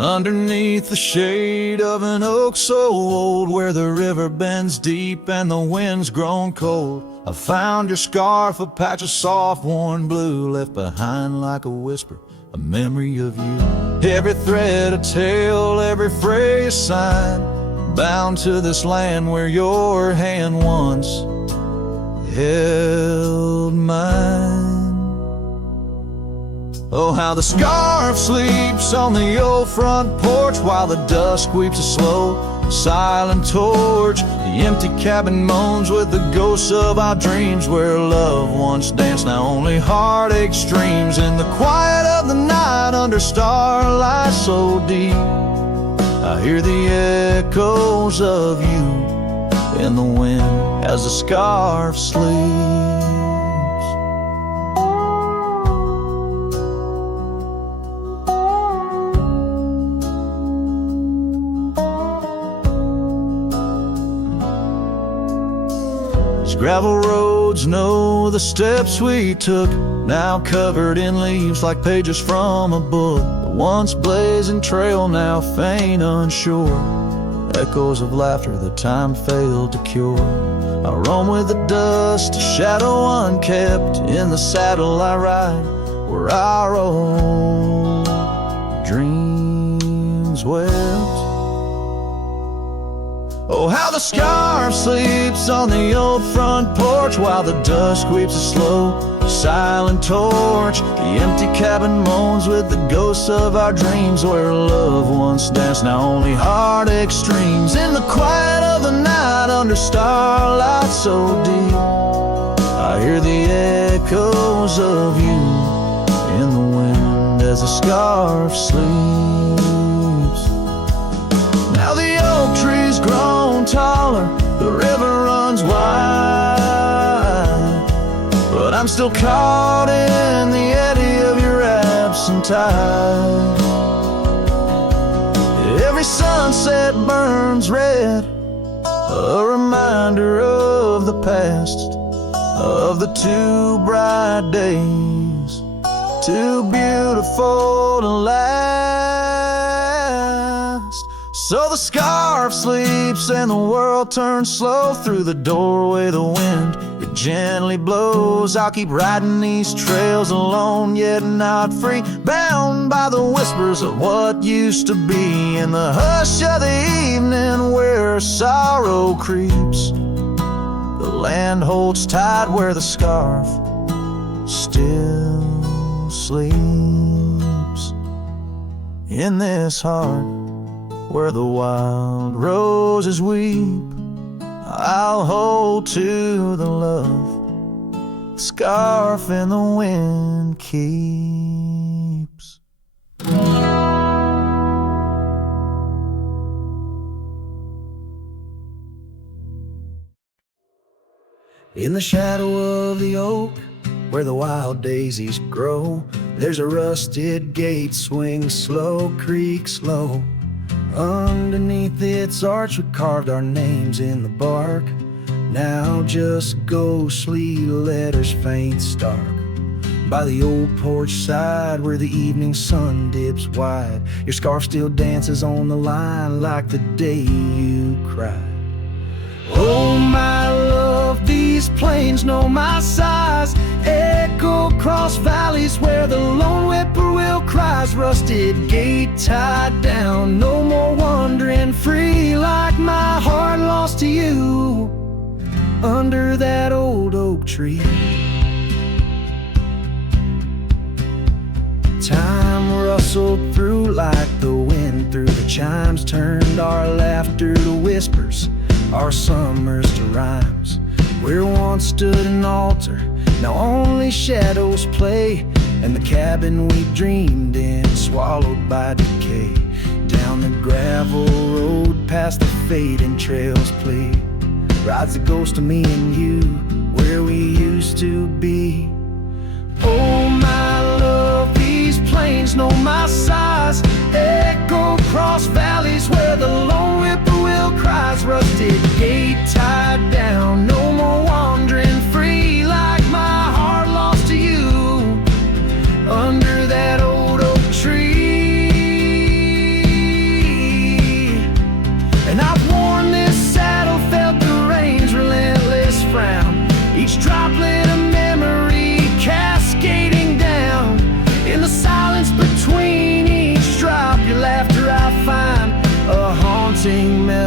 Underneath the shade of an oak so old, where the river bends deep and the wind's grown cold, I found your scarf, a patch of soft worn blue, left behind like a whisper, a memory of you. Every thread a tale, every phrase a sign, bound to this land where your hand once held mine. Oh, how the scarf sleeps on the old front porch, while the dusk weeps a slow, silent torch. The empty cabin moans with the ghosts of our dreams, where love once danced, now only heartache streams. In the quiet of the night, under starlight so deep, I hear the echoes of you in the wind as the scarf sleeps. Gravel roads know the steps we took, now covered in leaves like pages from a book. The once blazing trail now faint unsure, echoes of laughter that time failed to cure. I roam with the dust, a shadow unkept, in the saddle I ride, where our old dreams wept. Oh, how the scarf sleeps on the old front porch, while the dusk weeps a slow, silent torch. The empty cabin moans with the ghosts of our dreams, where love once danced, now only heartache streams. In the quiet of the night, under starlight so deep, I hear the echoes of you in the wind as the scarf sleeps. Now the oak tree's grown taller, the river runs wide, but I'm still caught in the eddy of your absent tide. Every sunset burns red, a reminder of the past, of the two bright days, too beautiful to last. So the scarf sleeps and the world turns slow, through the doorway the wind, it gently blows. I'll keep riding these trails alone, yet not free, bound by the whispers of what used to be. In the hush of the evening where sorrow creeps, the land holds tight where the scarf still sleeps. In this heart where the wild roses weep, I'll hold to the love the scarf in the wind keeps. In the shadow of the oak, where the wild daisies grow, there's a rusted gate swings slow, creaks low. Underneath its arch we carved our names in the bark, now just ghostly letters faint stark. By the old porch side where the evening sun dips wide, your scarf still dances on the line like the day you cried. Oh my love, these plains know my size, echo across valleys where the lone whippoorwill cries. Rusted gate tied down, no more wandering free, like my heart lost to you under that old oak tree. Time rustled through like the wind through the chimes, turned our laughter to whispers, our summers to rhymes. Where once stood an altar, now only shadows play, and the cabin we dreamed in swallowed by decay. Down the gravel road past the fading trails plea, rides the ghost of me and you, where we used to be. Oh my love, these plains know my size, echo across valleys where the lone whippoorwill cries. Rusted gate tied down, no more wandering free, like my heart lost to you under that old oak tree.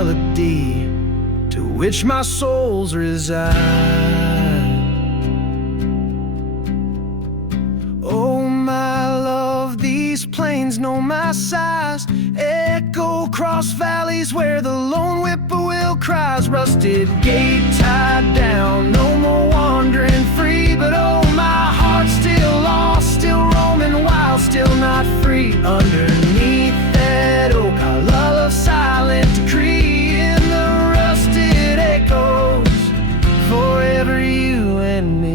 melody to which my souls reside. Oh, my love, these plains know my size, echo across valleys where the lone whippoorwill cries. Rusted gate tied down, no more wandering free, but oh, my heart's still lost, still roaming wild, still not free. Underneath that oak, our love silent decree in the rusted echoes, forever you and me.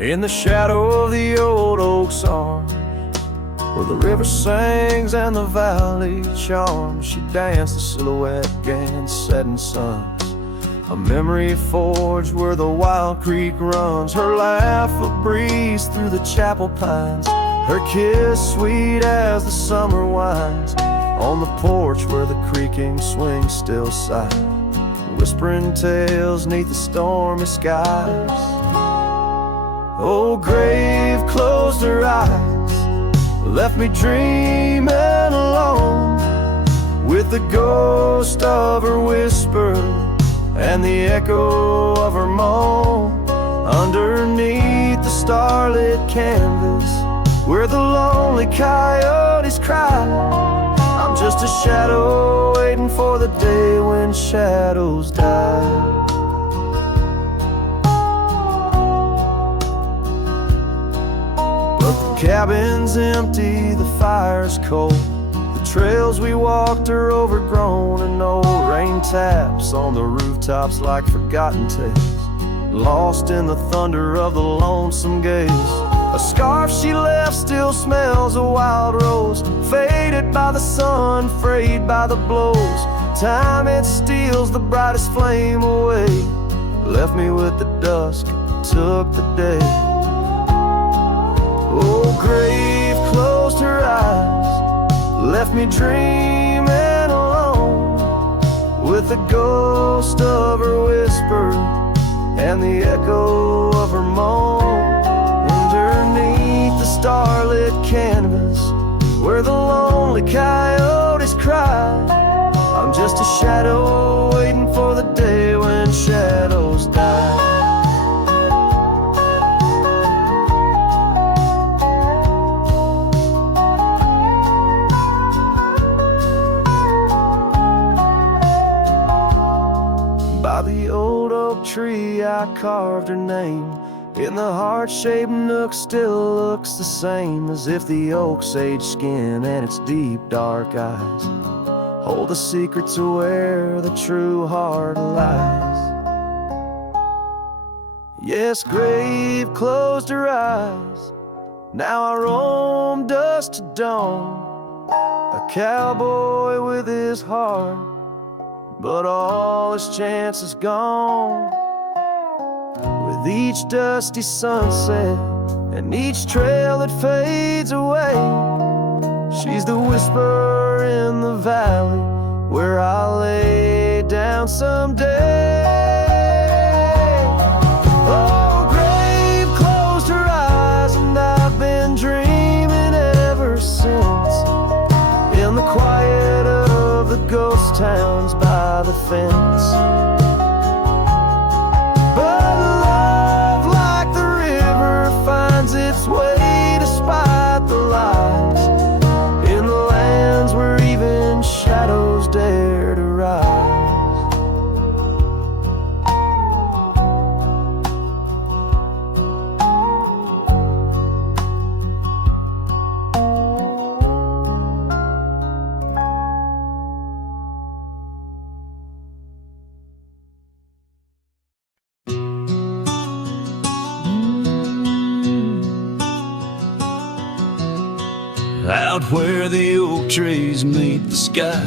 In the shadow of the old oak's arms, where the river sings and the valley charms, she danced the silhouette against setting suns. A memory forged where the wild creek runs, her laugh a breeze through the chapel pines, her kiss sweet as the summer winds, on the porch where the creaking swing still sigh, whispering tales neath the stormy skies. Oh, grave closed her eyes, left me dreaming alone, with the ghost of her whisper and the echo of her moan. Underneath the starlit canvas, where the lonely coyotes cry, I'm just a shadow waiting for the day when shadows die. The cabin's empty, the fire's cold, the trails we walked are overgrown, and old rain taps on the rooftops like forgotten tales, lost in the thunder of the lonesome gaze. A scarf she left still smells a wild rose, faded by the sun, frayed by the blows. Time it steals the brightest flame away, left me with the dusk, took the day. Oh, grave closed her eyes, left me dreaming alone, with the ghost of her whisper and the echo of her moan. Underneath the starlit canvas, where the lonely coyotes cry, I'm just a shadow waiting for the day when shadows die. By the old oak tree I carved her name, in the heart-shaped nook still looks the same, as if the oak's aged skin and its deep dark eyes hold the secret to where the true heart lies. Yes, grave closed her eyes, now I roam dusk to dawn, a cowboy with his heart, but all his chance is gone. With each dusty sunset and each trail that fades away, she's the whisper in the valley where I'll lay down someday. Oh, grave closed her eyes, and I've been dreaming ever since, in the quiet of the ghost towns by the fence. But love, like the river, finds its way despite the lies, in the lands where even shadows dare to rise. out where the oak trees meet the sky.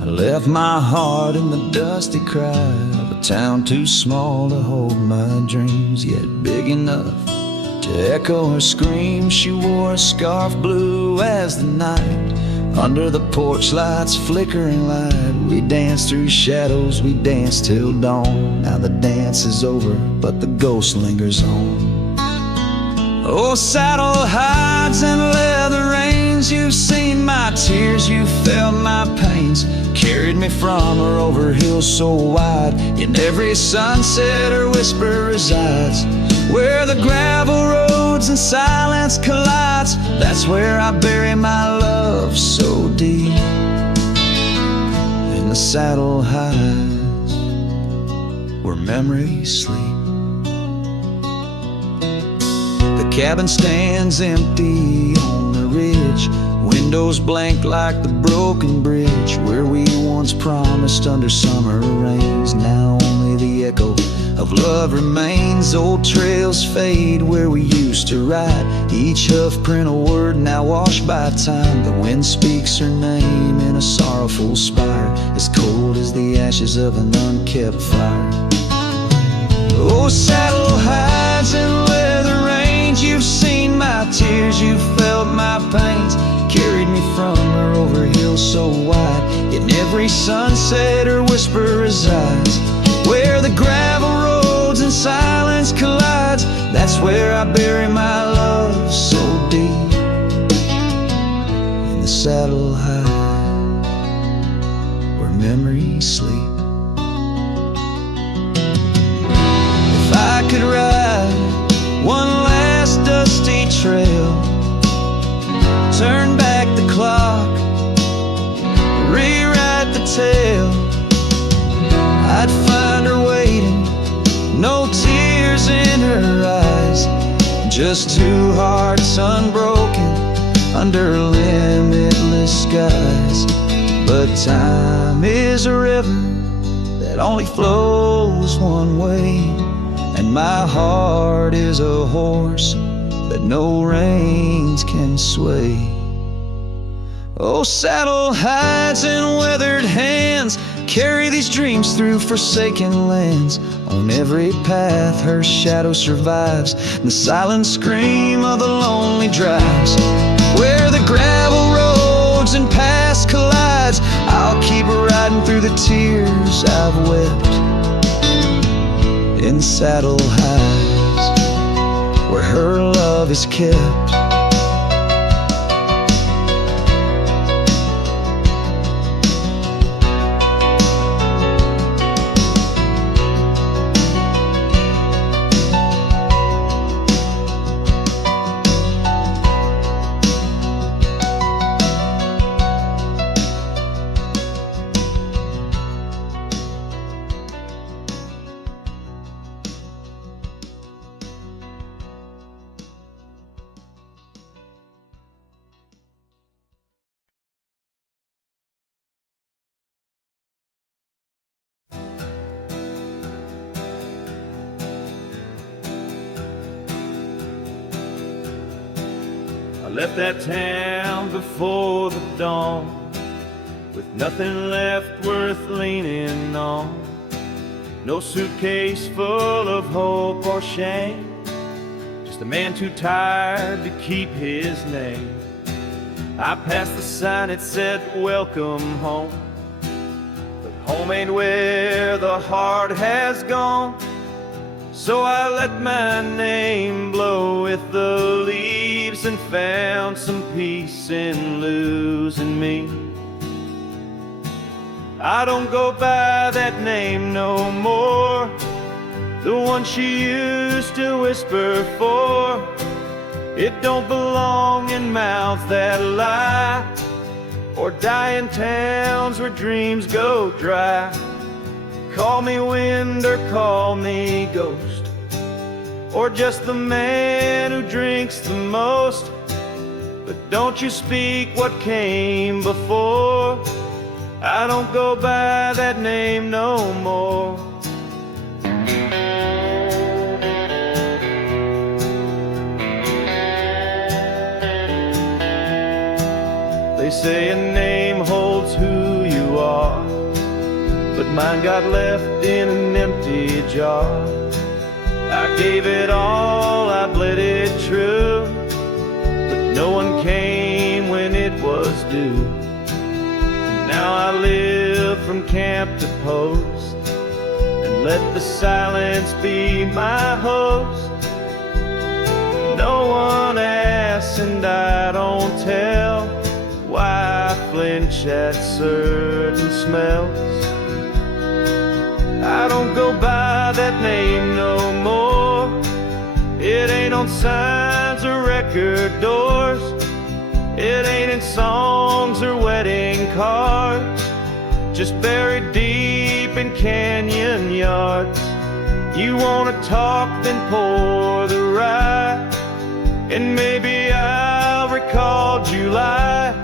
I left my heart in the dusty cry of a town too small to hold my dreams, yet big enough to echo her scream. She wore a scarf blue as the night. Under the porch lights flickering light, we danced through shadows, we danced till dawn. Now the dance is over, but the ghost lingers on. Oh, saddle hides and leather reins, you've seen my tears, you've felt my pains. Carried me from her over hills so wide. In every sunset her whisper resides. Where the gravel roads and silence collides, that's where I bury my love so deep. In the saddle hides where memories sleep. The cabin stands empty on the ridge, windows blank like the broken bridge where we once promised under summer rains. Now only the echo of love remains. Old trails fade where we used to ride, each hoof print a word now washed by time. The wind speaks her name in a sorrowful spire, as cold as the ashes of an unkept fire. Oh, saddle hides and leather reins, you've seen my tears, you've felt my pains. Carried me from her over hills so wide. In every sunset her whisper resides. Where the gravel roads and silence collides, that's where I bury my love so deep. In the saddle hides where memories sleep. If I could ride one last dusty trail, turn back the clock, rewrite the tale, I'd find her waiting, no tears in her eyes, just two hearts unbroken under limitless skies. But time is a river that only flows one way, and my heart is a horse that no reins can sway. Oh, saddle hides and weathered hands carry these dreams through forsaken lands. On every path her shadow survives, the silent scream of the lonely drives. Where the gravel roads and past collides, I'll keep riding through the tears I've wept. In saddle hides where her love is kept. I left that town before the dawn, with nothing left worth leaning on. No suitcase full of hope or shame, just a man too tired to keep his name. I passed the sign, it said welcome home, but home ain't where the heart has gone. So I let my name blow with the leaves and found some peace in losing me. I don't go by that name no more, the one she used to whisper for. It don't belong in mouths that lie, or die in towns where dreams go dry. Call me wind or call me ghost, or just the man who drinks the most. But don't you speak what came before. I don't go by that name no more. say a name holds who you are, but mine got left in an empty jar. I gave it all, I bled it true, but no one came when it was due. And now I live from camp to post, and let the silence be my host. No one asks and I don't tell why I flinch at certain smells. I don't go by that name no more. It ain't on signs or record doors. It ain't in songs or wedding cards, just buried deep in canyon yards. You wanna talk, then pour the rye, and maybe I'll recall July.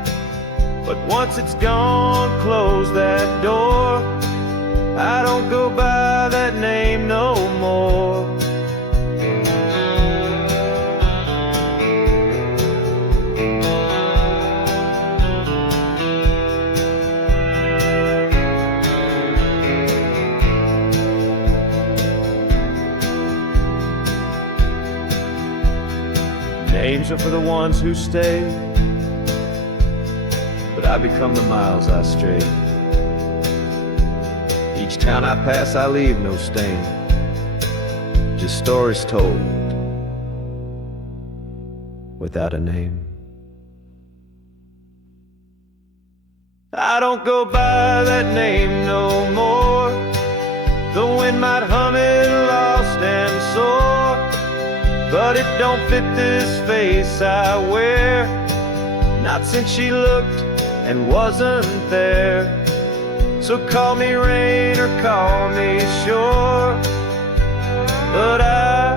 But once it's gone, close that door. I don't go by that name no more. Names are for the ones who stay, but I become the miles I stray. Each town I pass, I leave no stain, just stories told without a name. I don't go by that name no more. The wind might hum it lost and sore, but it don't fit this face I wear, not since she looked and wasn't there. So call me rain or call me shore, but I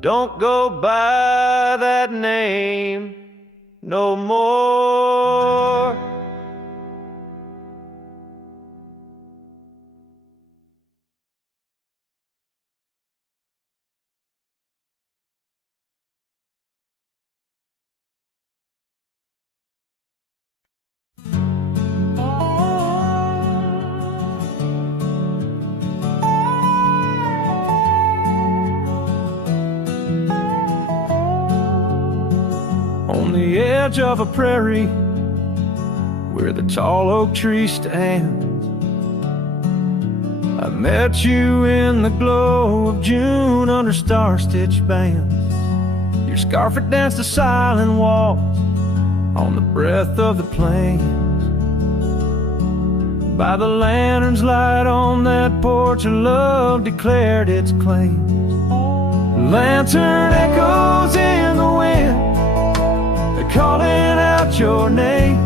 don't go by that name no more. On the edge of a prairie, where the tall oak tree stands, I met you in the glow of June under star-stitched bands. Your scarf had danced a silent waltz on the breath of the plains. By the lantern's light on that porch, of love declared its claims. The lantern echoes in the wind, calling out your name.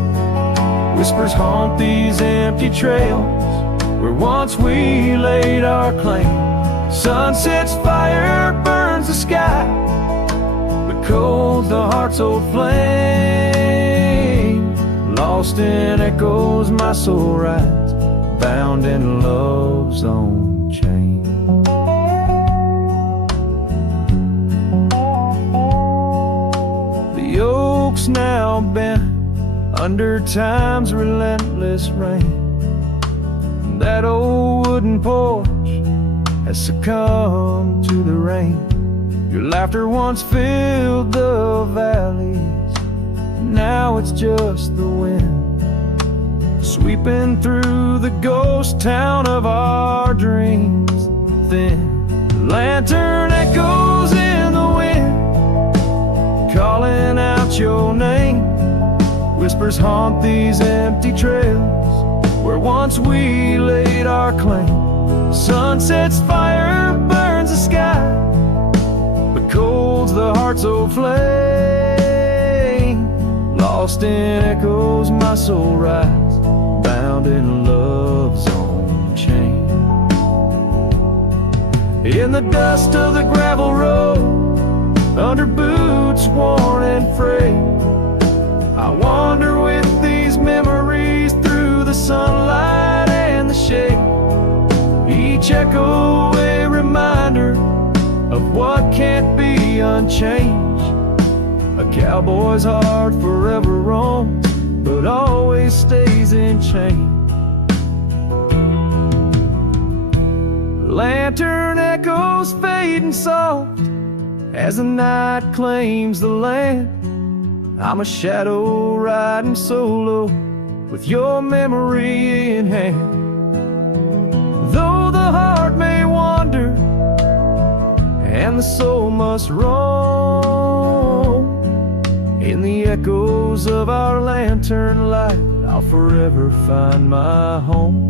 Whispers haunt these empty trails where once we laid our claim. Sunset's fire burns the sky, but cold the heart's old flame. Lost in echoes my soul rides, bound in love's own chain. The oak's now bent under time's relentless rain. That old wooden porch has succumbed to the rain. Your laughter once filled the valleys, now it's just the wind sweeping through the ghost town of our dreams. Thin lantern echoes in the wind, calling out your name. Whispers haunt these empty trails where once we laid our claim. Sunset's fire burns the sky, but cold's the heart's old flame. Lost in echoes my soul rides, bound in love's own chain. In the dust of the gravel road, under boots worn and frayed, I wander with these memories through the sunlight and the shade. Each echo a reminder of what can't be unchanged, a cowboy's heart forever roams, but always stays in chains. Lantern echoes fading soft as the night claims the land. I'm a shadow riding solo with your memory in hand. Though the heart may wander and the soul must roam, in the echoes of our lantern light, I'll forever find my home.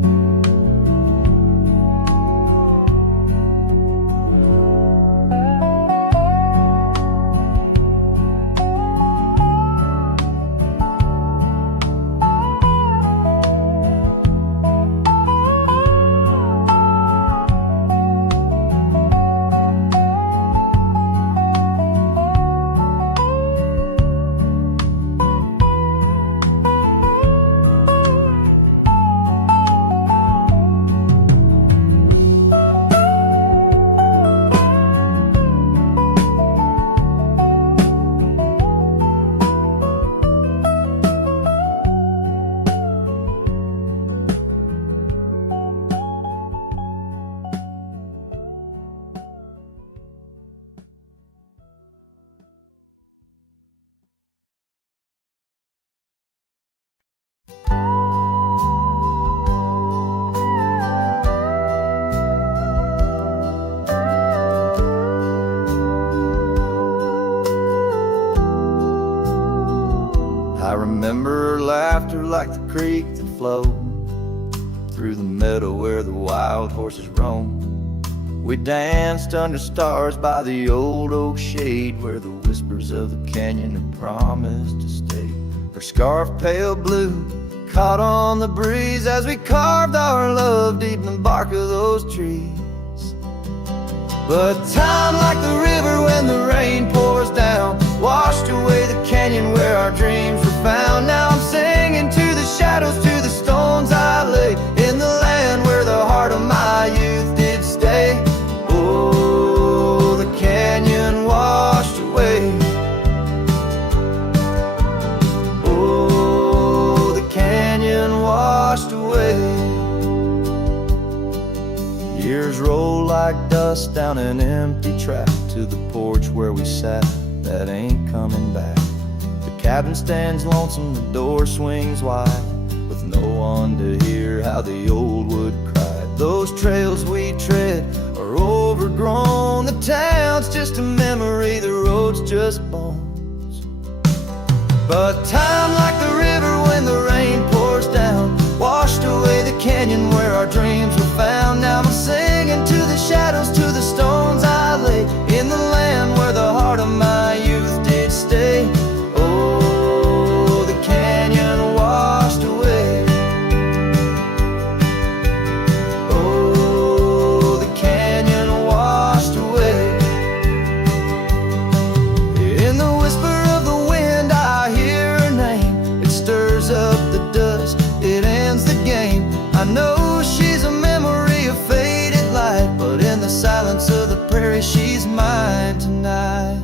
I remember her laughter like the creek that flowed through the meadow where the wild horses roam. We danced under stars by the old oak shade where the whispers of the canyon had promised to stay. Her scarf pale blue caught on the breeze as we carved our love deep in the bark of those trees. But time, like the river when the rain pours down, washed away the canyon where our dreams were found. Now I'm singing to the shadows, to the stones I lay in the land where the heart of my youth did stay. Oh, the canyon washed away. Oh, the canyon washed away. Years roll like dust down an empty track to the porch where we sat, that ain't coming back. The cabin stands lonesome, the door swings wide, with no one to hear how the old wood cried. Those trails we tread are overgrown, the town's just a memory, the road's just bones. But time, like the river when the rain pours down, washed away the canyon where our dreams were found. Now I'm singing to the shadows, to the stones I lay in the land where the heart of my youth did stay. Oh, the canyon washed away. Oh, the canyon washed away. In the whisper of the wind I hear her name. It stirs up the dust, it ends the game. I know she's a memory of faded light, but in the silence of the prairie she's mine tonight.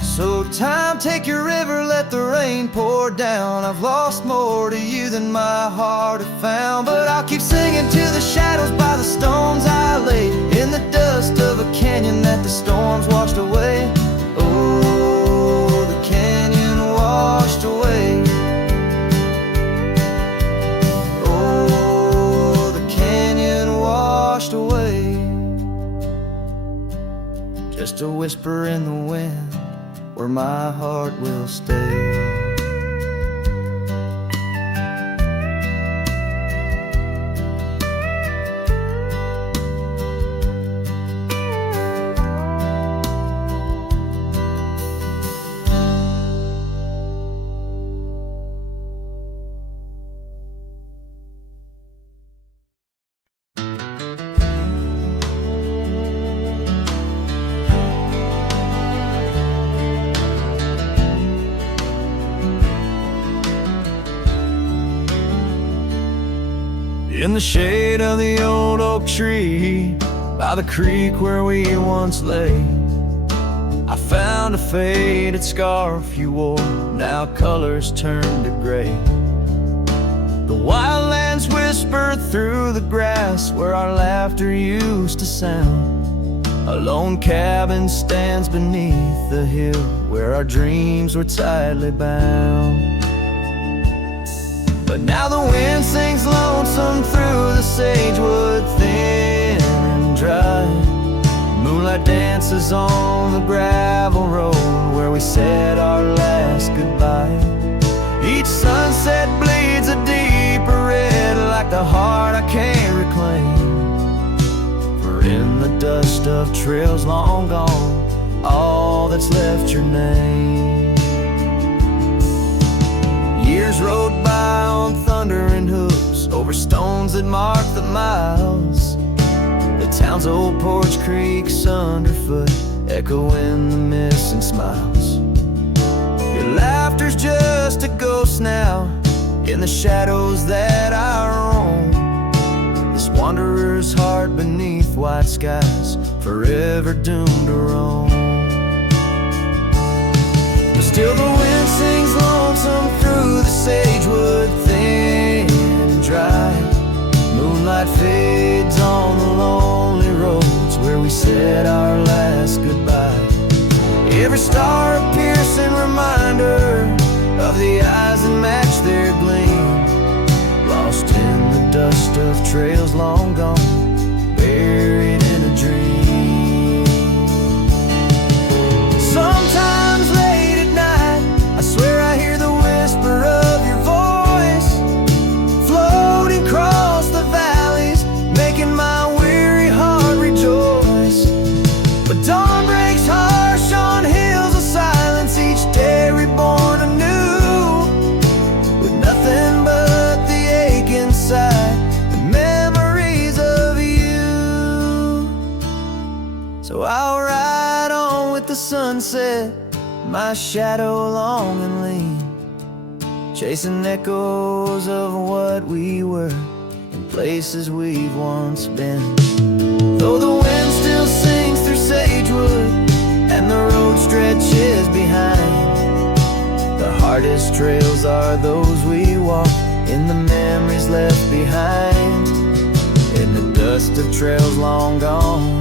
So time, take your river, let the rain pour down. I've lost more to you than my heart had found, but I'll keep singing to the shadows by the stones I lay in the dust of a canyon that the storms washed away. Oh, the canyon washed away. Oh, the canyon washed away. Just a whisper in the wind where my heart will stay. In the shade of the old oak tree, by the creek where we once lay. I found a faded scarf you wore, now colors turned to gray. The wildlands whisper through the grass where our laughter used to sound. A lone cabin stands beneath the hill where our dreams were tightly bound. But now the wind sings lonesome through the sagewood, thin and dry. Moonlight dances on the gravel road where we said our last goodbye. Each sunset bleeds a deeper red like the heart I can't reclaim. For in the dust of trails long gone, all that's left your name. Years rode by on thundering hooves over stones that mark the miles. The town's old porch creaks underfoot, echoing the missing smiles. Your laughter's just a ghost now in the shadows that I roam. This wanderer's heart beneath white skies, forever doomed to roam. But still the wind sings lonesome through the sagewood, thin and dry. Moonlight fades on the lonely roads where we said our last goodbye. Every star a piercing reminder of the eyes that match their gleam, lost in the dust of trails long gone, buried in a dream. Sometimes late at night, I swear I hear the whisper of your voice, floating across the valleys, making my weary heart rejoice. But dawn breaks harsh on hills of silence, each day reborn anew, with nothing but the ache inside, the memories of you. So I'll ride on with the sunset, my shadow long and lean, chasing echoes of what we were and places we've once been. Though the wind still sings through sagewood and the road stretches behind, the hardest trails are those we walk in the memories left behind. In the dust of trails long gone,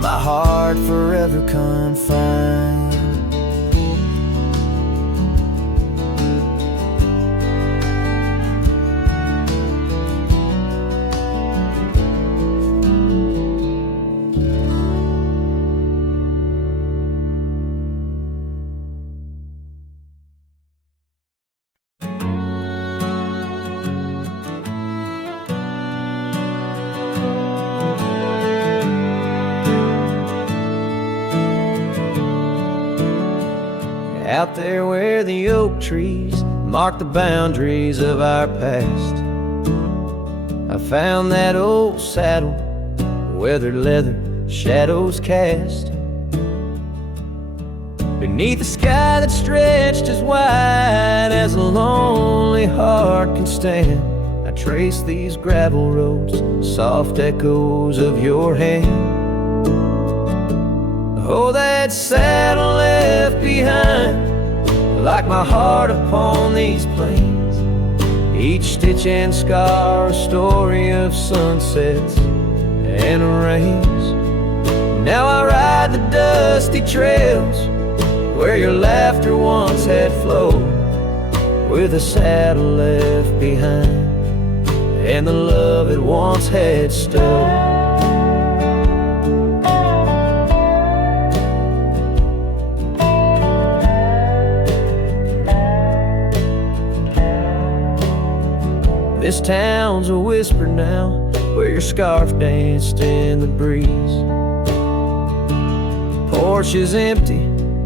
my heart forever confined. Out there where the oak trees mark the boundaries of our past, I found that old saddle, weathered leather, shadows cast. Beneath a sky that stretched as wide as a lonely heart can stand, I trace these gravel roads, soft echoes of your hand. Oh, that saddle left behind, like my heart upon these plains. Each stitch and scar a story of sunsets and rains. Now I ride the dusty trails where your laughter once had flowed, with a saddle left behind and the love it once had stood. This town's a whisper now, where your scarf danced in the breeze. Porch is empty,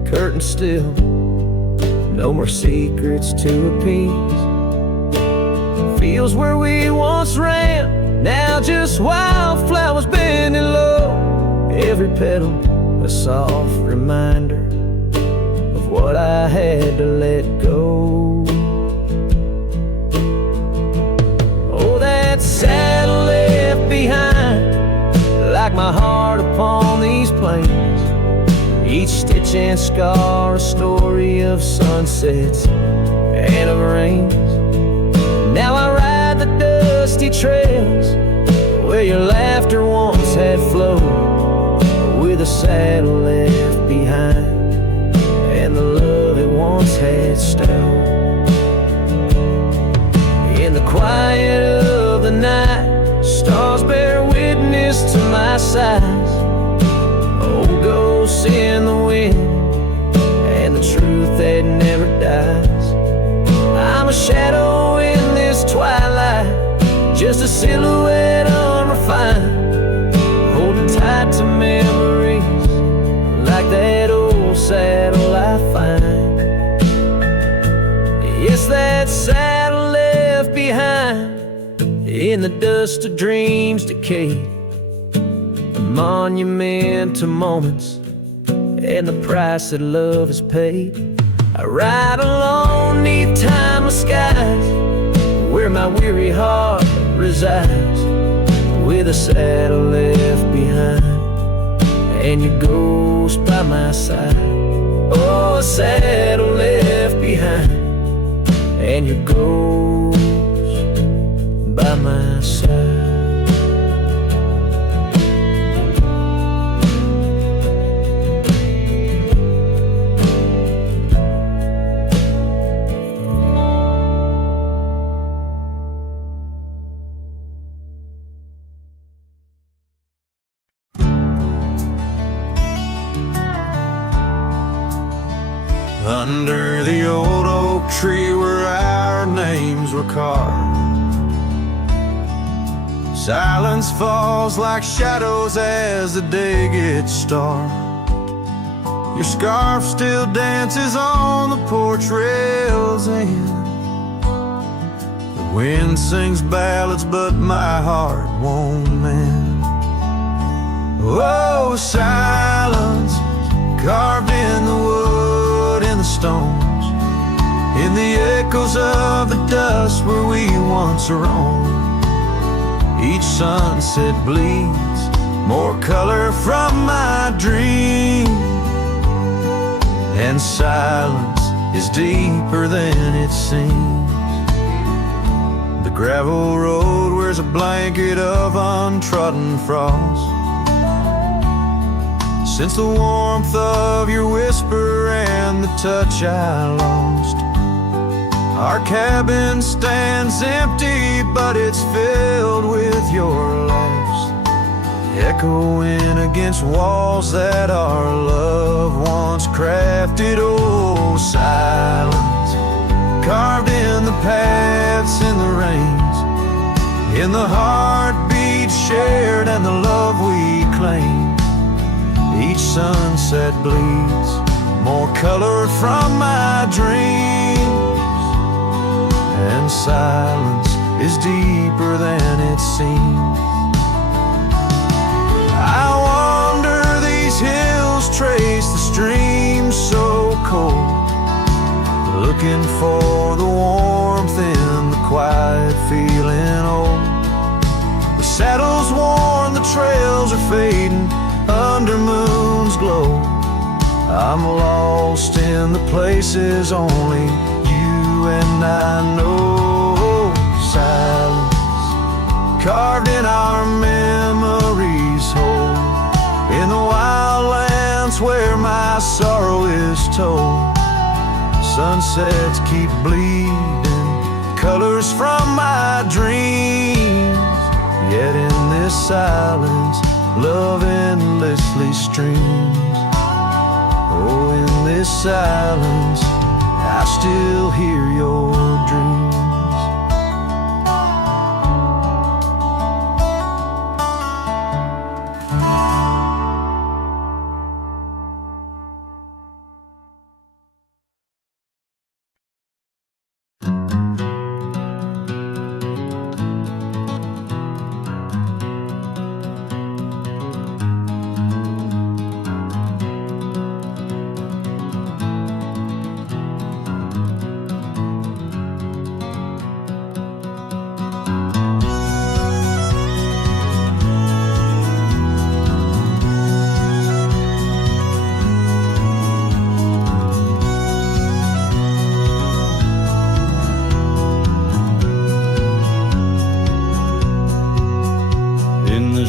curtains still, no more secrets to appease. Fields where we once ran, now just wildflowers bending low. Every petal a soft reminder of what I had to let go. Saddle left behind, like my heart upon these plains. Each stitch and scar a story of sunsets and of rains. Now I ride the dusty trails where your laughter once had flowed, with a saddle left behind and the love it once had stowed. In the quiet of the night, stars bear witness to my sighs. Old ghosts in the wind and the truth that never dies. I'm a shadow in this twilight, just a silhouette unrefined, holding tight to memories like that old saddle I find. Yes, that saddle left behind in the dust of dreams decayed, a monument to moments and the price that love has paid. I ride alone neath timeless skies where my weary heart resides, with a saddle left behind and your ghost by my side. Oh, a saddle left behind and your ghost by my side. Under the old oak tree where our names were carved, silence falls like shadows as the day gets dark. Your scarf still dances on the porch rails and the wind sings ballads, but my heart won't mend. Oh, silence carved in the wood, in the stones, in the echoes of the dust where we once roamed. Each sunset bleeds more color from my dream, and silence is deeper than it seems. The gravel road wears a blanket of untrodden frost since the warmth of your whisper and the touch I lost. Our cabin stands empty, but it's filled with your laughs, echoing against walls that our love once crafted. Oh, silence carved in the paths, in the rains, in the heartbeats shared and the love we claim. Each sunset bleeds more color from my dreams, and silence is deeper than it seems. I wander these hills, trace the streams so cold, looking for the warmth in the quiet, feeling old. The saddle's worn, the trails are fading under moon's glow. I'm lost in the places only you and I know. Silence carved in our memories hold, in the wildlands where my sorrow is told. Sunsets keep bleeding colors from my dreams, yet in this silence love endlessly streams. Oh, in this silence I still hear your dreams.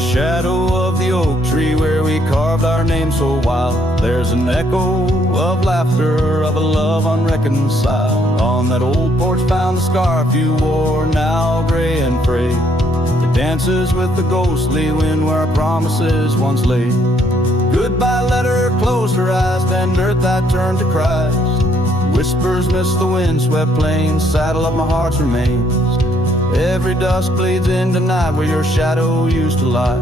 shadow of the oak tree where we carved our name so wild, there's an echo of laughter, of a love unreconciled. On that old porch found the scarf you wore, now gray and frayed. It dances with the ghostly wind where our promises once laid. Goodbye letter closed her eyes, then earth that turned to Christ. Whispers miss the wind-swept plains, saddle of my heart's remains. Every dusk bleeds into night where your shadow used to lie.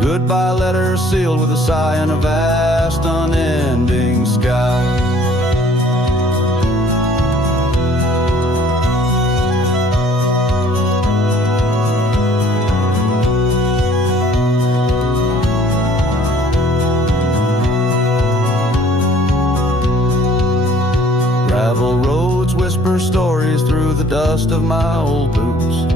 Goodbye letter sealed with a sigh in a vast unending sky. Gravel roads whisper stories through the dust of my old boots.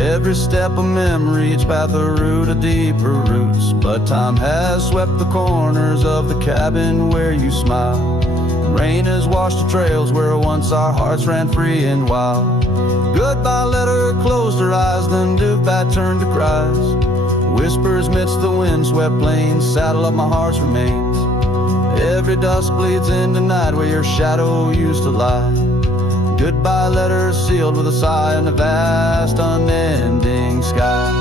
Every step a memory, each path a root of deeper roots. But time has swept the corners of the cabin where you smile. Rain has washed the trails where once our hearts ran free and wild. Goodbye letter closed her eyes, then Duvat turned to Christ. Whispers midst the wind-swept plains, saddle of my heart's remains. Every dusk bleeds into night where your shadow used to lie. Goodbye letter sealed with a sigh in the vast unending sky.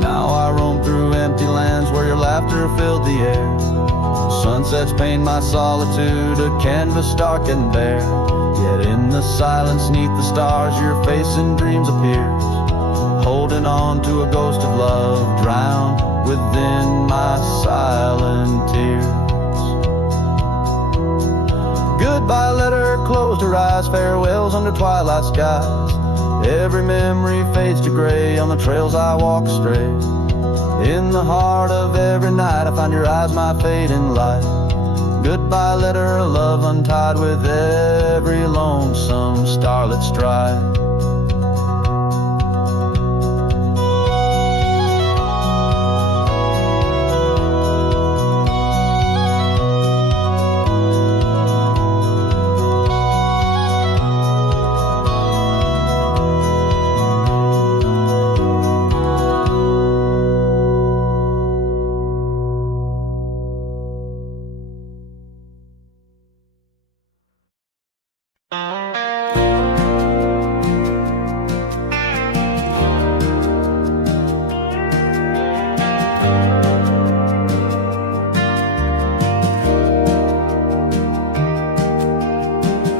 Now I roam through empty lands where your laughter filled the air. Sunsets paint my solitude, a canvas dark and bare. Yet in the silence neath the stars your face in dreams appears, holding on to a ghost of love drowned within my silent tears. Goodbye letter closed her eyes, farewells under twilight skies. Every memory fades to gray on the trails I walk astray. In the heart of every night I find your eyes, my fading light. Goodbye letter, a love untied with every lonesome starlit stride.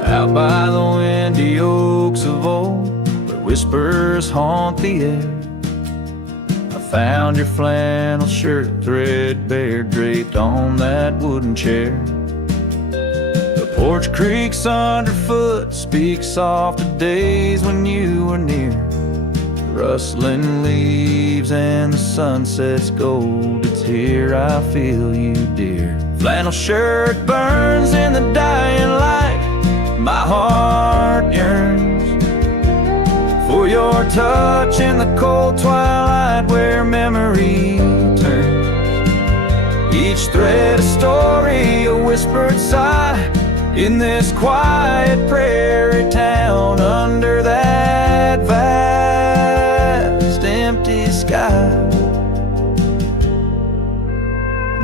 Out by the windy oaks of old, where whispers haunt the air, I found your flannel shirt threadbare draped on that wooden chair. The porch creaks underfoot, speaks soft of days when you were near. The rustling leaves and the sunset's gold, it's here I feel you, dear. Flannel shirt burns in the dying light, my heart yearns for your touch in the cold twilight where memory turns. Each thread a story, a whispered sigh, in this quiet prairie town under that vast empty sky.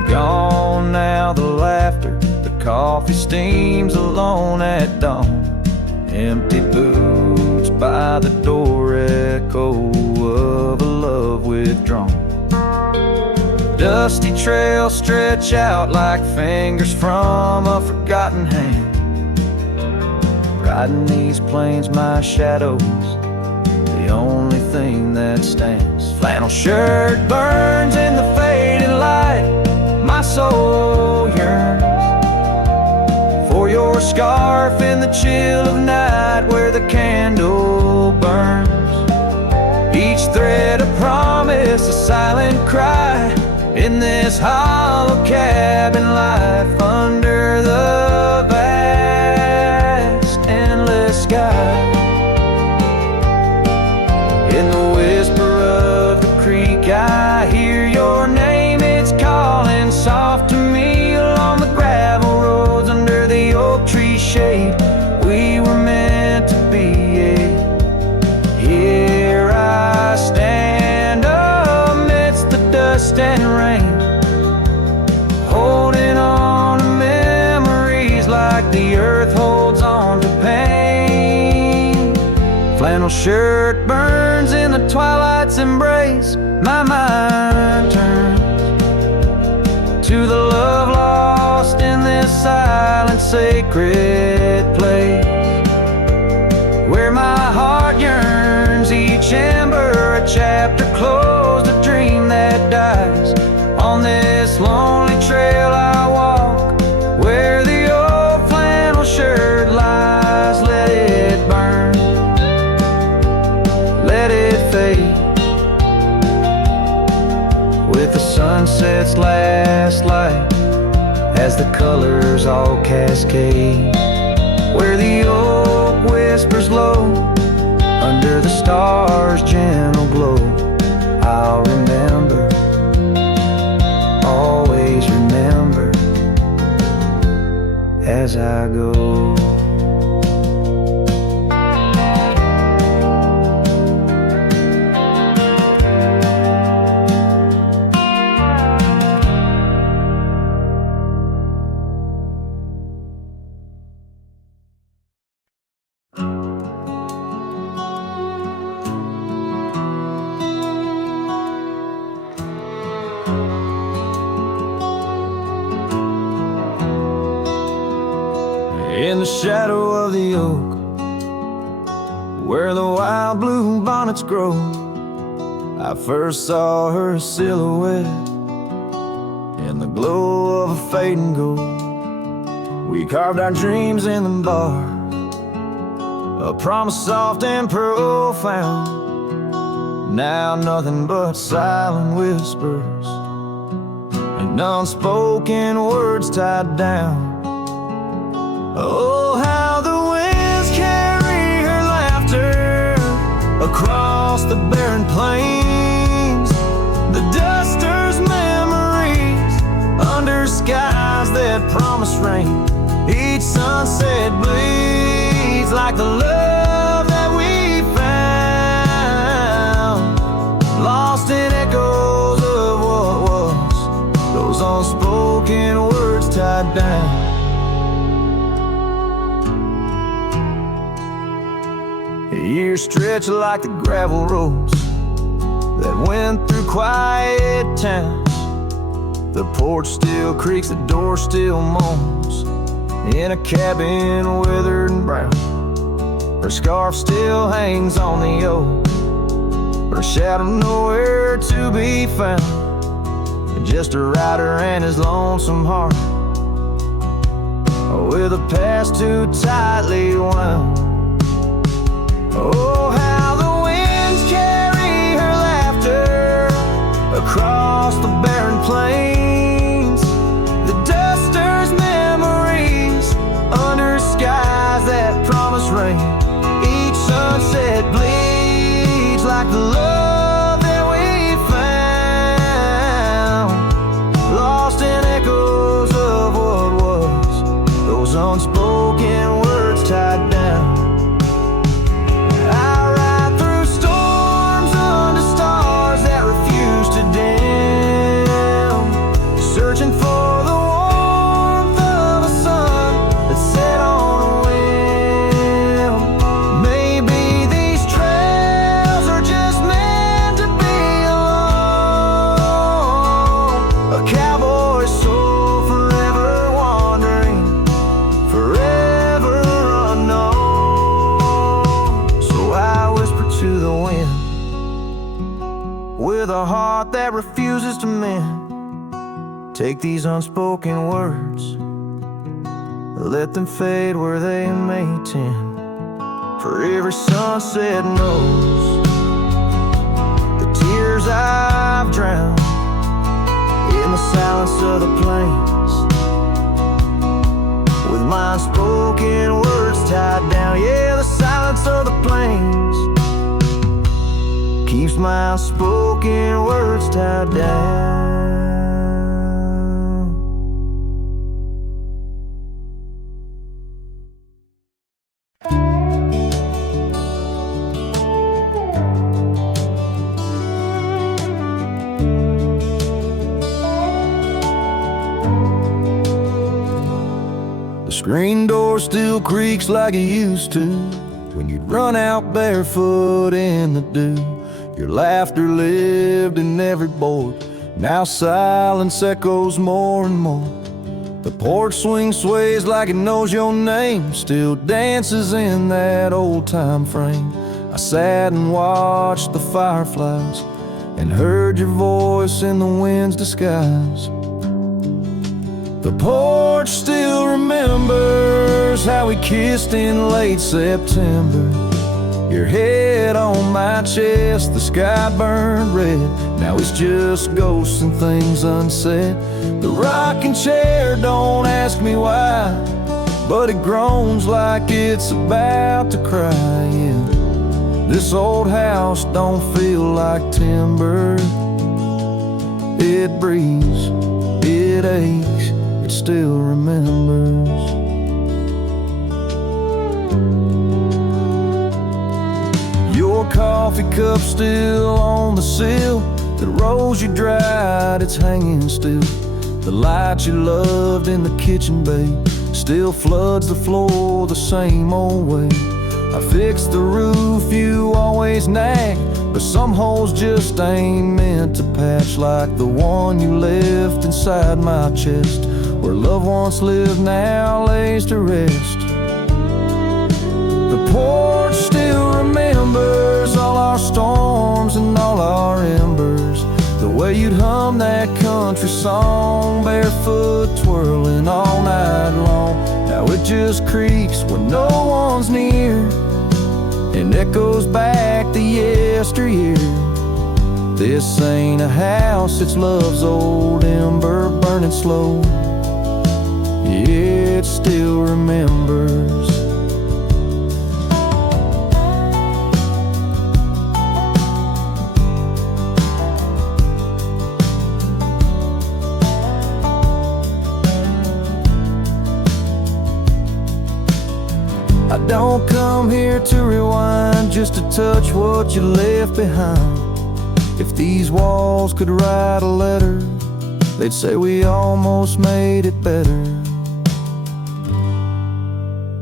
Gone now the laughter, the coffee steams alone at dawn. Empty boots by the door, echo of a love withdrawn. Dusty trails stretch out like fingers from a forgotten hand. Riding these plains, my shadow's the only thing that stands. Flannel shirt burns in the fading light, my soul yearns for your scarf in the chill of night where the candle burns. Each thread a promise, a silent cry, in this hollow cabin life under the vast endless sky. In the whisper of the shirt burns in the twilight's embrace. My mind turns to the love lost in this silent, sacred place, where my heart yearns, each ember a chapter closed, a dream that dies. On this lonely trail I walk, where the old flannel shirt lies. Let it burn, let it fade, with the sunset's last light, as the colors all cascade, where the oak whispers low under the stars' gentle glow. I'll remember, always remember, as I go. In the shadow of the oak, where the wild blue bonnets grow, I first saw her silhouette in the glow of a fading gold. We carved our dreams in the bark, a promise soft and profound. Now nothing but silent whispers and unspoken words tied down. Oh, how the winds carry her laughter across the barren plains, the duster's memories under skies that promise rain. Each sunset bleeds like the love that we found, lost in echoes of what was, those unspoken words tied down. Years stretch like the gravel roads that went through quiet towns. The porch still creaks, the door still moans, in a cabin withered and brown. Her scarf still hangs on the oak, her shadow nowhere to be found. Just a rider and his lonesome heart, with a past too tightly wound. Oh, how the winds carry her laughter across the barren plains, the duster's memories under skies that promise rain. Each sunset bleeds like the love that we found, lost in echoes of what was, those unspoken words tied down. With a heart that refuses to mend, take these unspoken words, let them fade where they may tend. For every sunset knows the tears I've drowned in the silence of the plains, with my unspoken words tied down. Yeah, the silence of the plains keeps my unspoken words tied down. The screen door still creaks like it used to when you'd run out barefoot in the dew. Your laughter lived in every board. Now silence echoes more and more. The porch swing sways like it knows your name, still dances in that old-time frame. I sat and watched the fireflies and heard your voice in the wind's disguise. The porch still remembers how we kissed in late September. Your head on my chest, the sky burned red. Now it's just ghosts and things unsaid. The rocking chair, don't ask me why, but it groans like it's about to cry. Yeah. This old house don't feel like timber. It breathes, it aches, it still remembers. Your coffee cup still on the sill. The rose you dried, it's hanging still. The light you loved in the kitchen bay still floods the floor the same old way. I fixed the roof you always nag, but some holes just ain't meant to patch, like the one you left inside my chest, where love once lived now lays to rest. The porch still remembers all our storms and all our embers, the way you'd hum that country song, barefoot twirling all night long. Now it just creaks when no one's near and echoes back to yesteryear. This ain't a house, it's love's old ember burning slow. It still remembers. I don't come here to rewind, just to touch what you left behind. If these walls could write a letter, they'd say we almost made it better.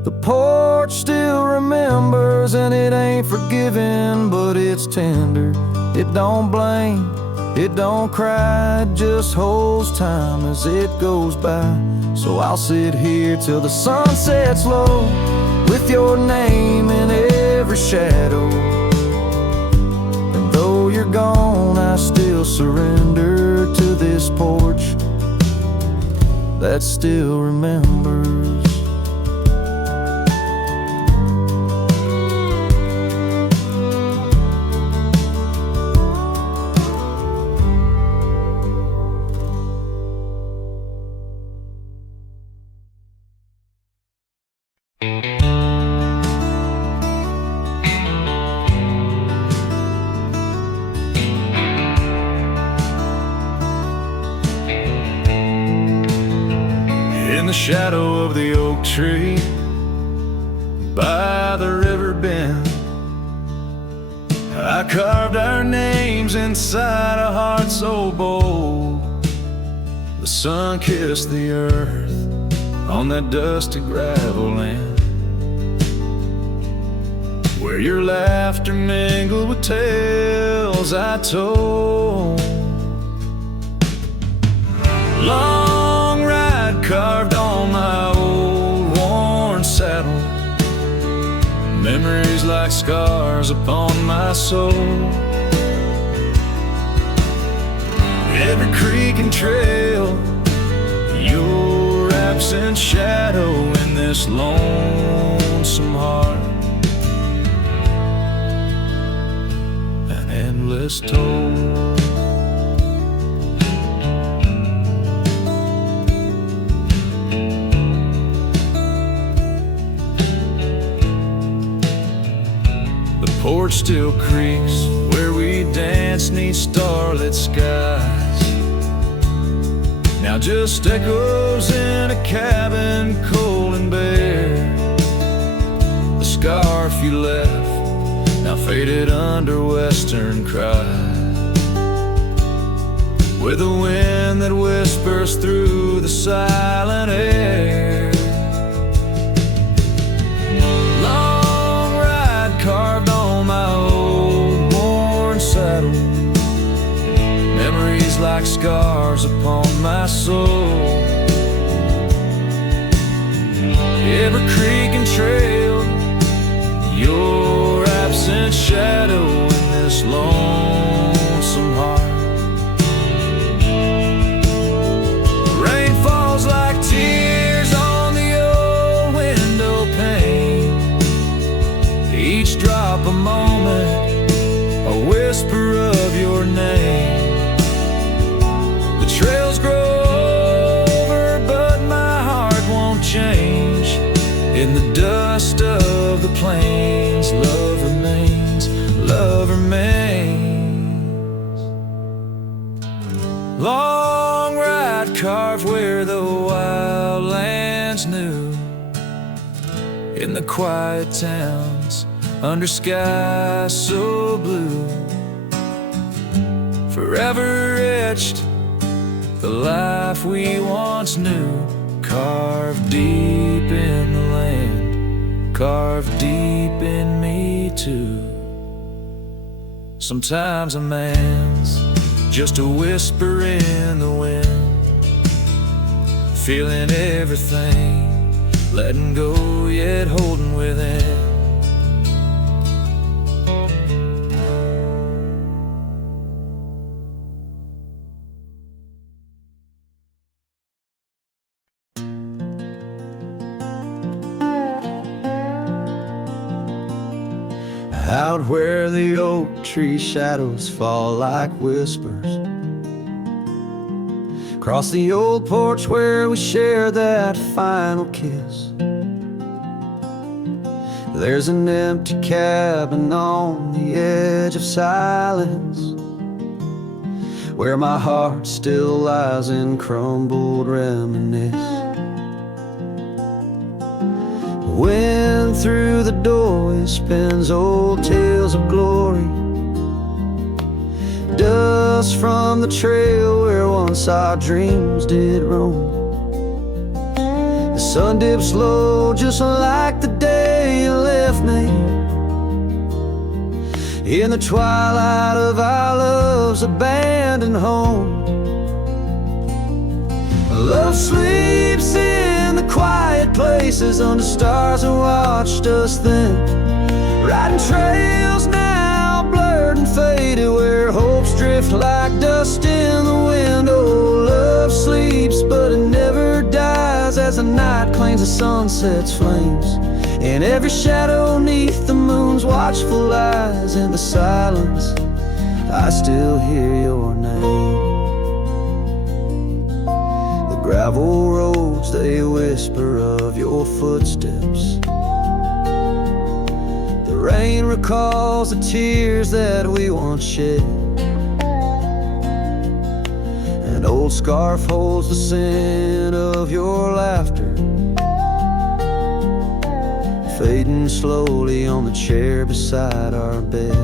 The porch still remembers, and it ain't forgiving, but it's tender. It don't blame, it don't cry, it just holds time as it goes by. So I'll sit here till the sun sets low, with your name in every shadow. And though you're gone, I still surrender to this porch that still remembers. In the shadow of the oak tree by the river bend, I carved our names inside a heart so bold. The sun kissed the earth on that dusty gravel land, where your laughter mingled with tales I told. Long ride carved on my old worn saddle, memories like scars upon my soul. Every creek and trail, your absent shadow in this lonesome heart, an endless toll. The porch still creaks where we danced 'neath starlit skies. Now just echoes in a cabin cold and bare. The scarf you left now faded under western cries, with a wind that whispers through the silent air. Long ride memories like scars upon my soul. Every creek and trail, your absent shadow in this lonesome heart. Rain falls like tears on the old window pane, each drop a moment, a whisper of your name. The trails grow over, but my heart won't change. In the dust of the plains, love remains, love remains. Long ride carved where the wildlands knew, in the quiet towns, under skies so blue. Forever etched, the life we once knew, carved deep in the land, carved deep in me too. Sometimes a man's just a whisper in the wind, feeling everything, letting go yet holding within. Out where the oak tree shadows fall like whispers, across the old porch where we shared that final kiss. There's an empty cabin on the edge of silence, where my heart still lies in crumbled reminisce. Wind through the doorway spins old tales of glory, dust from the trail where once our dreams did roam. The sun dips low just like the day you left me, in the twilight of our love's abandoned home. Love sleeps in the quiet places under stars that watched us then, riding trails now blurred and faded where hopes drift like dust in the wind. Oh, love sleeps but it never dies as the night claims the sunset's flames. In every shadow neath the moon's watchful eyes, in the silence I still hear your name. Gravel roads, they whisper of your footsteps. The rain recalls the tears that we once shed. An old scarf holds the scent of your laughter, fading slowly on the chair beside our bed.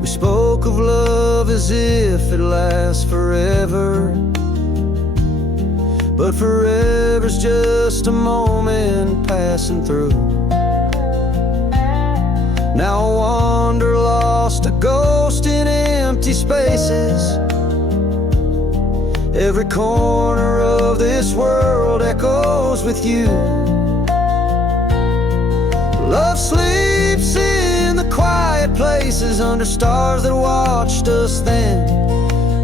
We spoke of love as if it lasts forever, but forever's just a moment passing through. Now I wander lost, a ghost in empty spaces. Every corner of this world echoes with you. Love sleeps in the quiet places under stars that watched us then,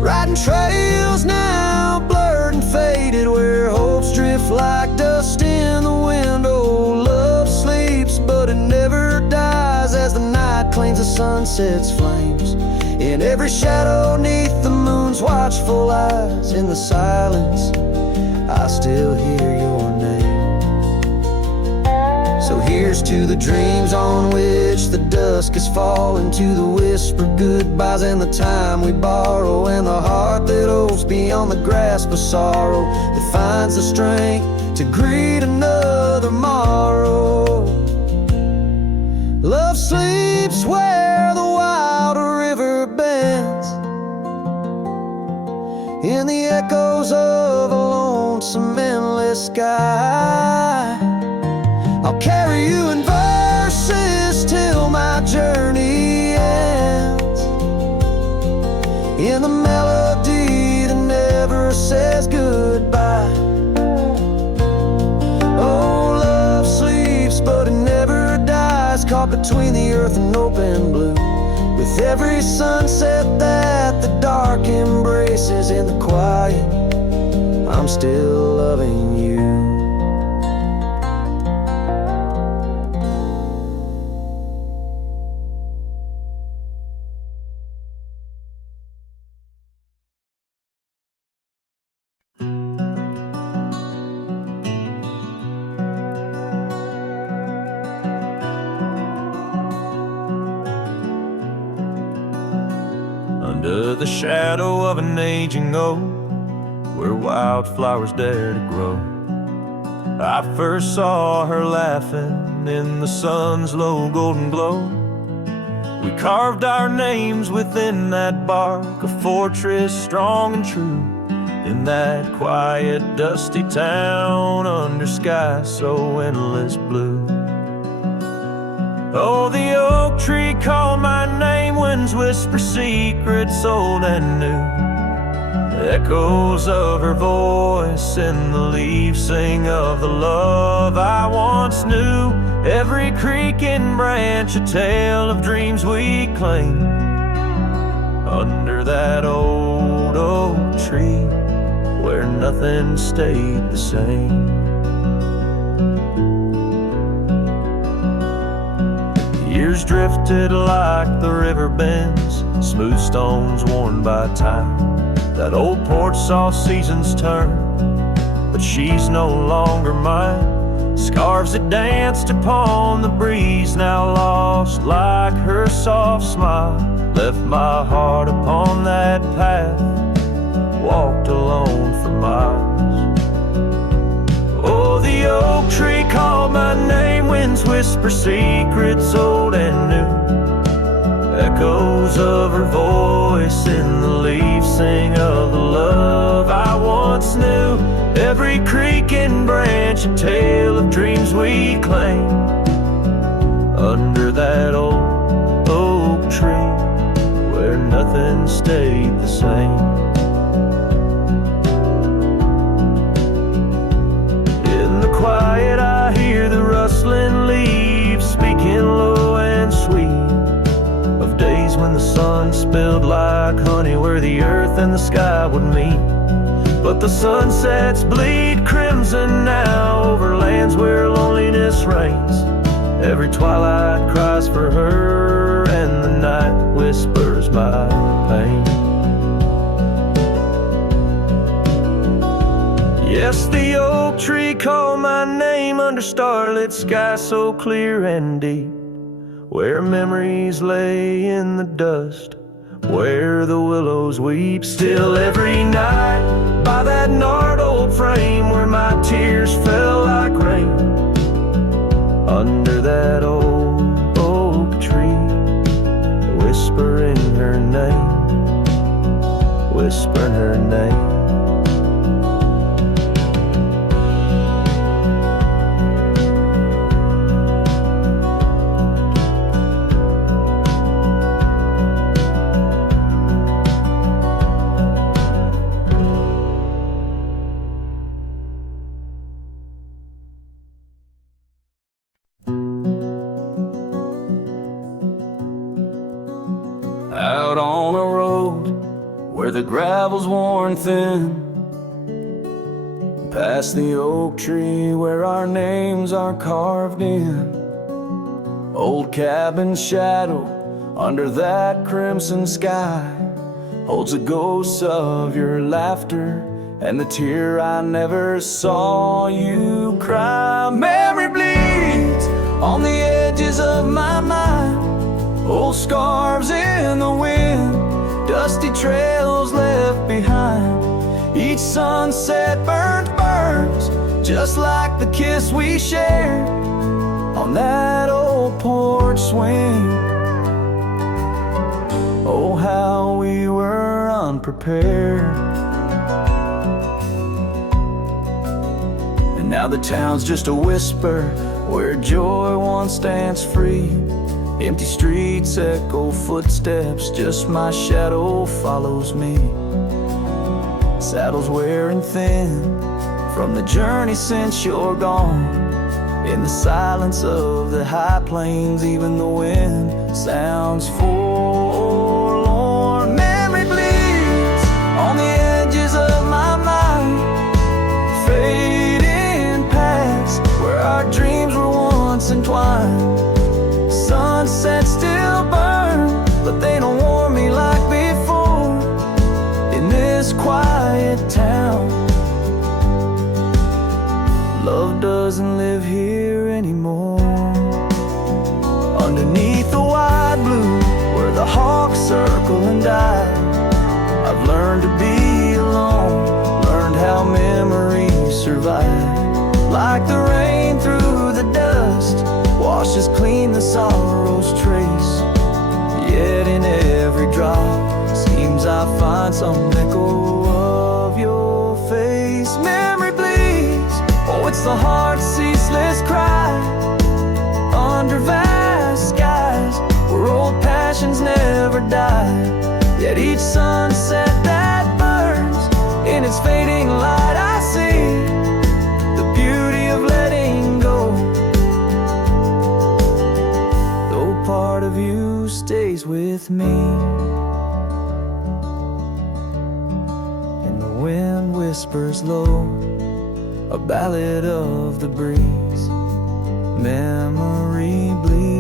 riding trails now blurred and faded where hopes drift like dust in the wind. Oh, love sleeps but it never dies as the night claims the sunset's flames. In every shadow neath the moon's watchful eyes, in the silence I still hear your name. So here's to the dreams on which the dusk is falling, to the whispered goodbyes and the time we borrow, and the heart that hopes beyond the grasp of sorrow, that finds the strength to greet another morrow. Love sleeps where the wild river bends, in the echoes of a lonesome endless sky. I'll carry you in verses till my journey ends. caught between the earth and open blue. With every sunset that the dark embraces in the quiet, I'm still loving you. Under the shadow of an aging oak, where wildflowers dare to grow, I first saw her laughing in the sun's low golden glow. We carved our names within that bark, a fortress strong and true, in that quiet, dusty town under skies so endless blue. Oh, the oak tree called my name, winds whisper secrets old and new. Echoes of her voice in the leaves sing of the love I once knew. Every creaking branch a tale of dreams we claim. Under that old oak tree where nothing stayed the same. Years drifted like the river bends, smooth stones worn by time. That old porch saw seasons turn, but she's no longer mine. Scarves that danced upon the breeze, now lost like her soft smile, left my heart upon that path, walked alone for miles. Oh, the oak tree called my name, winds whisper secrets old and new. Echoes of her voice in the leaves sing of the love I once knew. Every creaking branch a tale of dreams we claim. Under that old oak tree where nothing stayed the same. Quiet, I hear the rustling leaves speaking low and sweet of days when the sun spilled like honey where the earth and the sky would meet. But the sunsets bleed crimson now over lands where loneliness reigns. Every twilight cries for her and the night whispers my pain. Yes, the oak tree called my name under starlit sky so clear and deep, where memories lay in the dust, where the willows weep. Still every night by that gnarled old frame where my tears fell like rain. Under that old oak tree, whispering her name, whispering her name. Out on a road where the gravel's worn thin, past the oak tree where our names are carved in. Old cabin shadow under that crimson sky holds a ghost of your laughter and the tear I never saw you cry. Memory bleeds on the edges of my mind, old scarves in the wind, dusty trails left behind. Each sunset burns just like the kiss we shared on that old porch swing. Oh, how we were unprepared. And now the town's just a whisper where joy once danced free. Empty streets echo footsteps, just my shadow follows me. Saddles wearing thin from the journey since you're gone. In the silence of the high plains, even the wind sounds forlorn. Memory bleeds on the edges of my mind, fading past where our dreams were once entwined. Sunsets still burn, but they don't warm me like before. In this quiet town, love doesn't live here anymore. Underneath the wide blue, where the hawks circle and die, I've learned to be alone, learned how memories survive. Like the rain through the dust, washes clean the sorrow's trace. Yet in every drop, seems I find some echo of your face. Memory bleeds, oh, it's the heart's ceaseless cry. Under vast skies, where old passions never die. Yet each sunset that burns, in its fading light I see the beauty of letting go. Though part of you stays with me. And the wind whispers low, a ballad of the breeze. Memory bleeds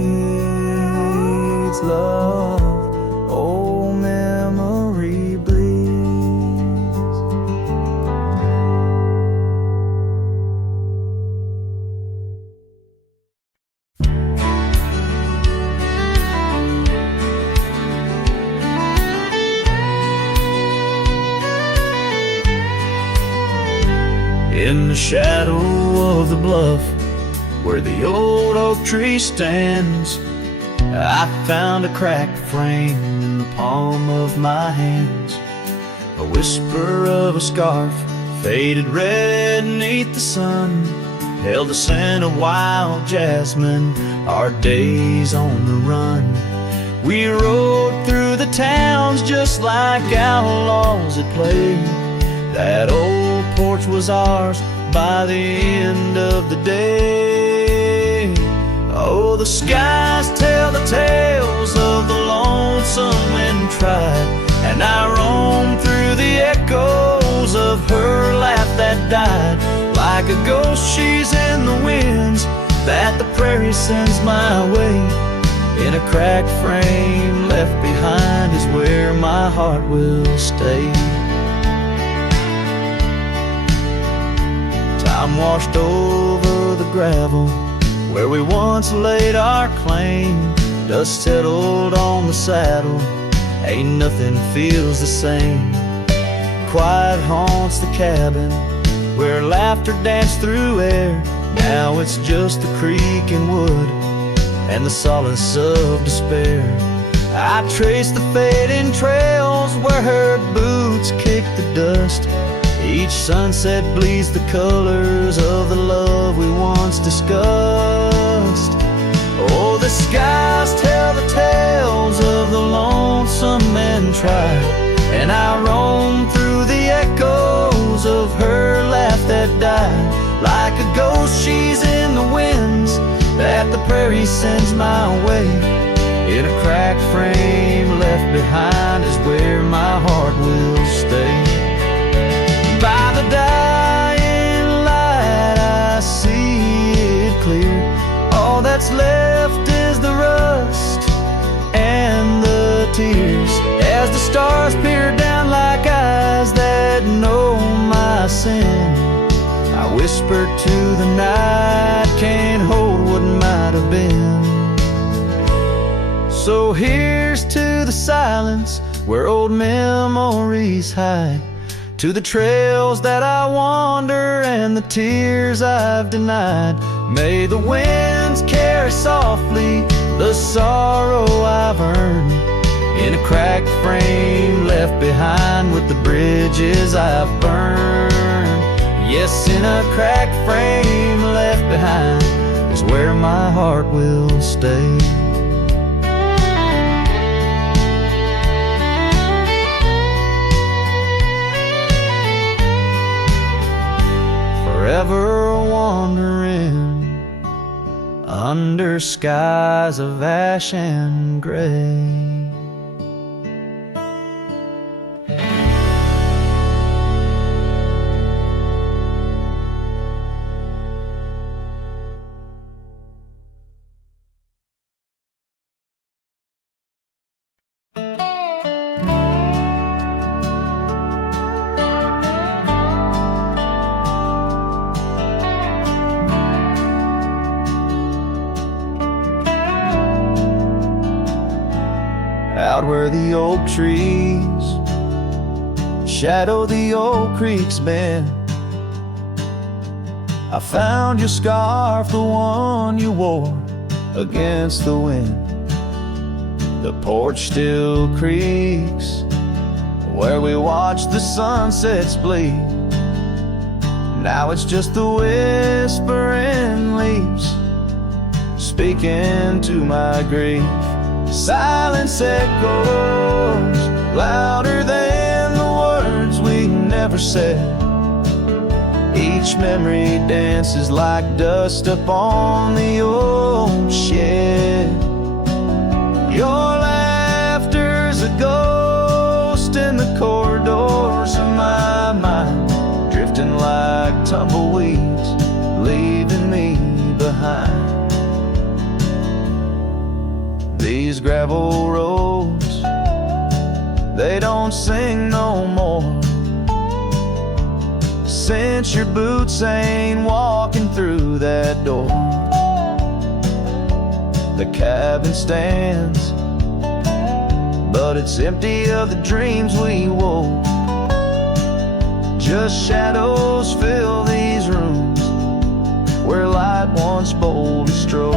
love, oh memory bleeds. In the shadow of the bluff, where the old oak tree stands, I found a cracked frame in the palm of my hands. A whisper of a scarf, faded red beneath the sun, held the scent of wild jasmine, our days on the run. We rode through the towns just like outlaws at play. That old porch was ours by the end of the day. Oh, the skies tell the tales of the lonesome and tried, and I roam through the echoes of her laugh that died. Like a ghost she's in the winds that the prairie sends my way. In a cracked frame left behind is where my heart will stay. Time washed over the gravel where we once laid our claim. Dust settled on the saddle, ain't nothing feels the same. Quiet haunts the cabin where laughter danced through air. Now it's just the creek and wood and the solace of despair. I trace the fading trails where her boots kick the dust. Each sunset bleeds the colors of the love we once discussed. Oh, the skies tell the tales of the lonesome and tried, and I roam through the echoes of her laugh that died. Like a ghost she's in the winds that the prairie sends my way. In a cracked frame left behind is where my heart will stay. By the dying light I see it clear. All that's left is the rust and the tears, as the stars peer down like eyes that know my sin. I whisper to the night, can't hold what might have been. So here's to the silence where old memories hide, to the trails that I wander and the tears I've denied. May the winds carry softly the sorrow I've earned. In a cracked frame left behind with the bridges I've burned. Yes, in a cracked frame left behind is where my heart will stay. Forever wandering under skies of ash and gray. Out where the oak trees shadow the old creek's bend, I found your scarf, the one you wore against the wind. The porch still creaks where we watched the sunsets bleed. Now it's just the whispering leaves speaking to my grief. Silence echoes louder than the words we never said. Each memory dances like dust upon the old shed. Your laughter's a ghost in the corridors of my mind, drifting like tumbleweeds, leaving me behind. These gravel roads, they don't sing no more, since your boots ain't walking through that door. The cabin stands, but it's empty of the dreams we wove. Just shadows fill these rooms where light once boldly strode.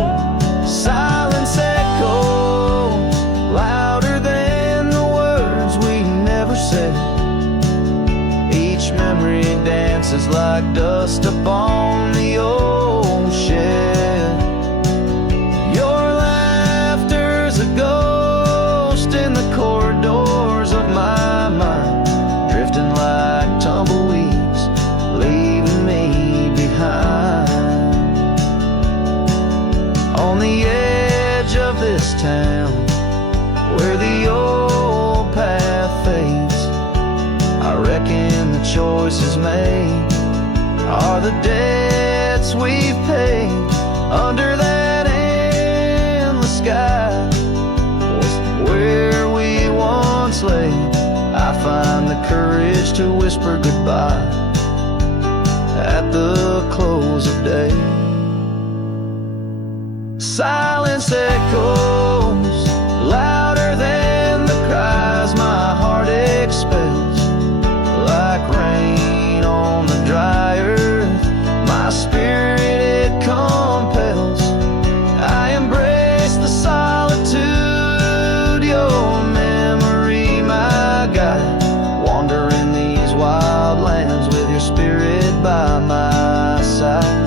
Silence echoes louder than the words we never said. Each memory dances like dust upon the old shed. Your laughter's a ghost in the corridors of my mind, drifting like tumbleweeds, leaving me behind. On the edge of this town, where the old path fades, I reckon the choices made are the debts we've paid. Under that endless sky was where we once lay. I find the courage to whisper goodbye at the close of day. Silence echoes louder than the cries my heart expels. Like rain on the dry earth, my spirit it compels. I embrace the solitude, your memory my guide. Wandering these wild lands with your spirit by my side.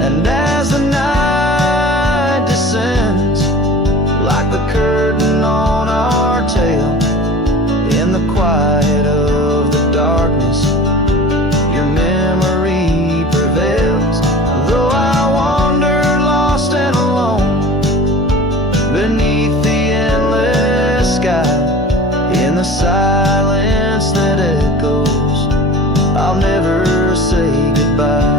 And as the night descends, like the curtain on our tale, in the quiet of the darkness, your memory prevails. Though I wander lost and alone beneath the endless sky, in the silence that echoes, I'll never say goodbye.